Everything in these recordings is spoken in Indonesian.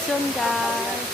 Sun guys.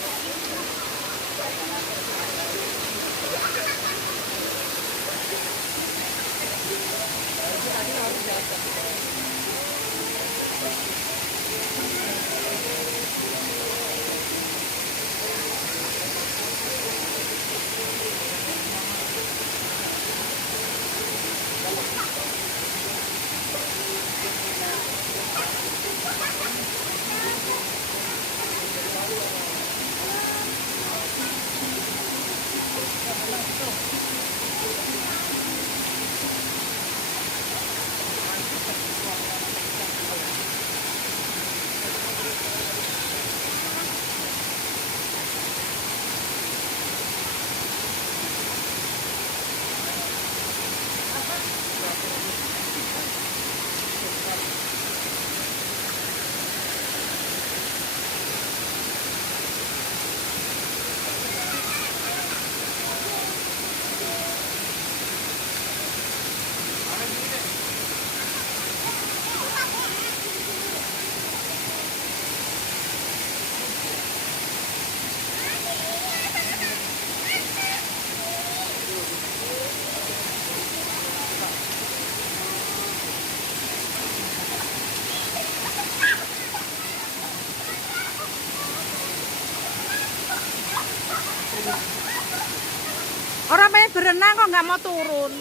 Orang pengen berenang kok nggak mau turun.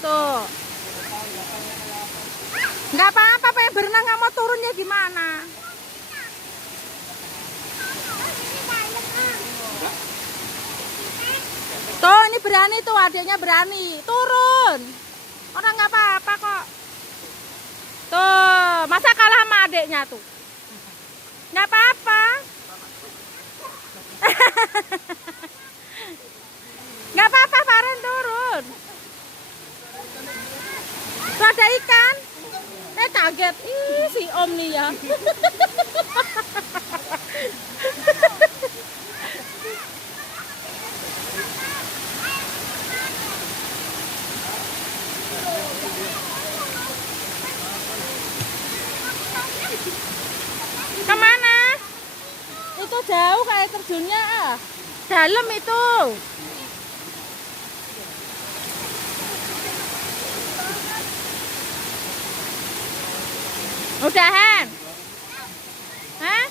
Tuh. Nggak apa-apa pengen berenang nggak mau turun ya gimana? Tuh ini berani tuh adiknya berani. Turun. Orang nggak apa-apa kok. Tuh masa kalah sama adiknya tuh. Nggak apa-apa. Nggak apa-apa, Faren turun. Tuh ada ikan. Kaget. Ih, si Om nih ya. Kemana? Itu jauh kayak terjunnya. Dalam itu. Udahan? Hah?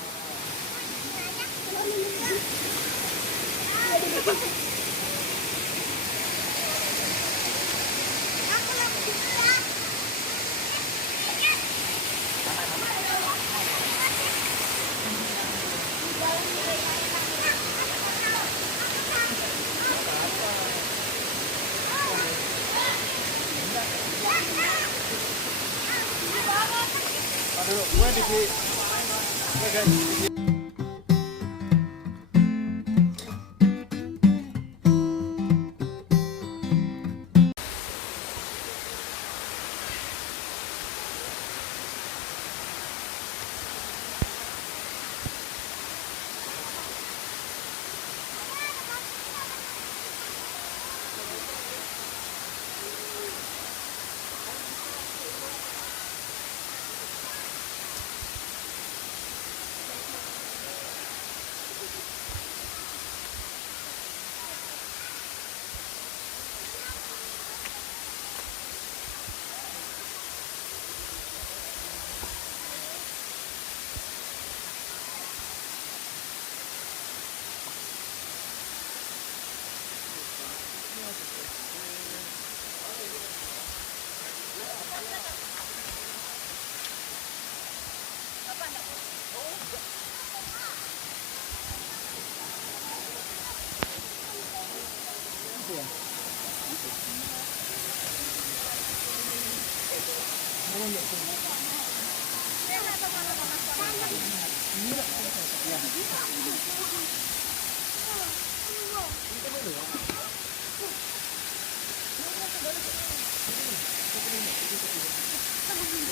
Aduh, gue di sini.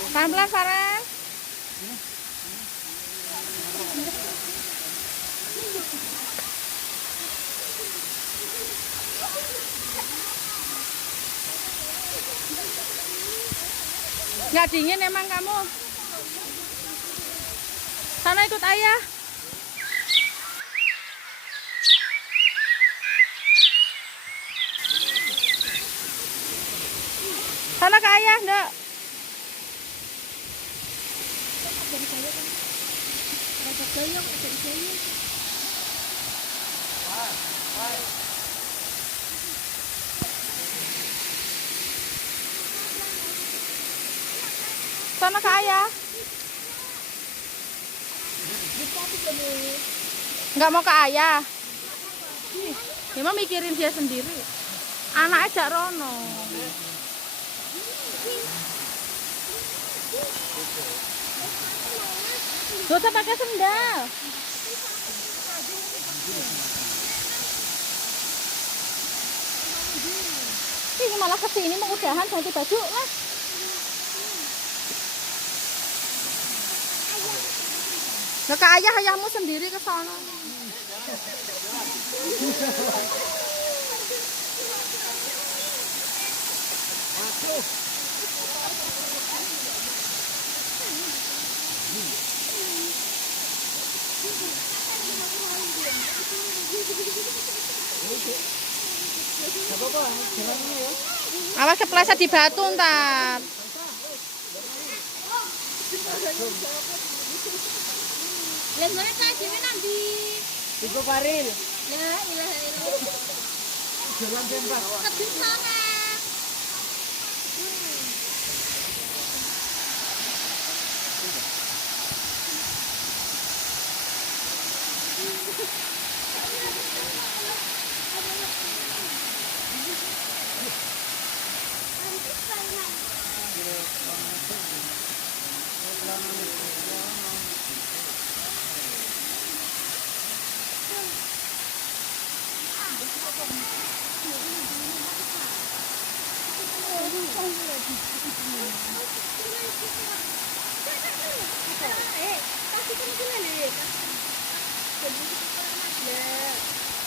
Pelan-pelan, Farah. Nggak dingin emang kamu? Sana ikut ayah. Sana ke ayah, Ndak. Sana ke ayah. Nggak mau ke ayah. Dia mau mikirin dia sendiri. Anak aja Rono. Gak usah pakai sendal. Ini malah kesini mau udahan ganti baju lah. Nah, ke ayahmu sendiri ke sana. Awas kepleset di batu ntar. Lihat mereka sini nanti. Tigo Paril. Ya, ilah. Jalan tembak. Kedua sana.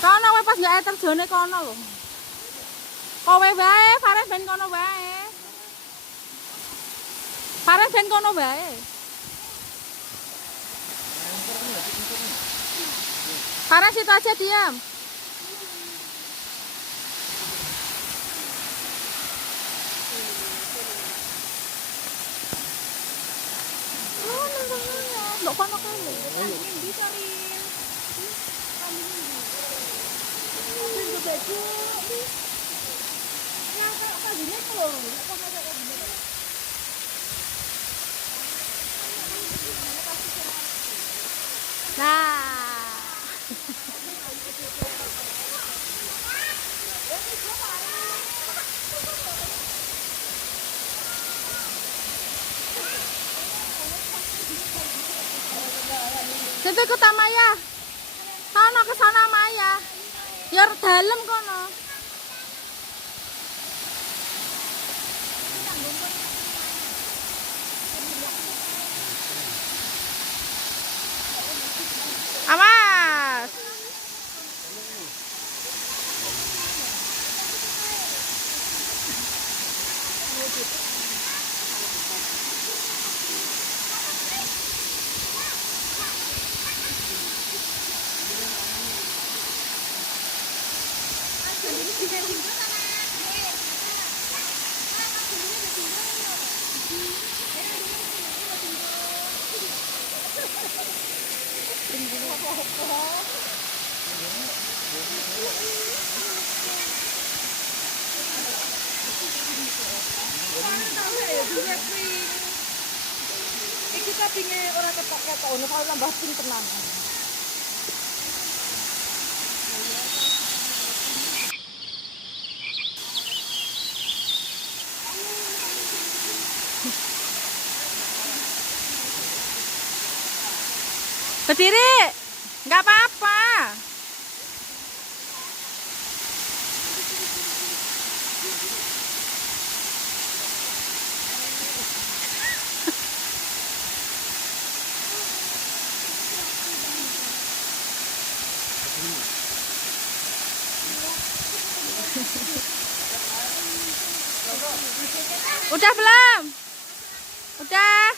Kono wae pas nggak terjone kono lho. Kowe wae, Fares ben kono wae. Fares ben kono wae. Fares itu aja diam. Ndok kono kali. Nah. Situ ikut sama Maya. Kono ke sana Maya. Ya dalem kono. Awas. Iki kabinge ora ketok-ketok ono kalau tambah ping tenang. Berdiri. Enggak apa-apa. Udah belum? Udah.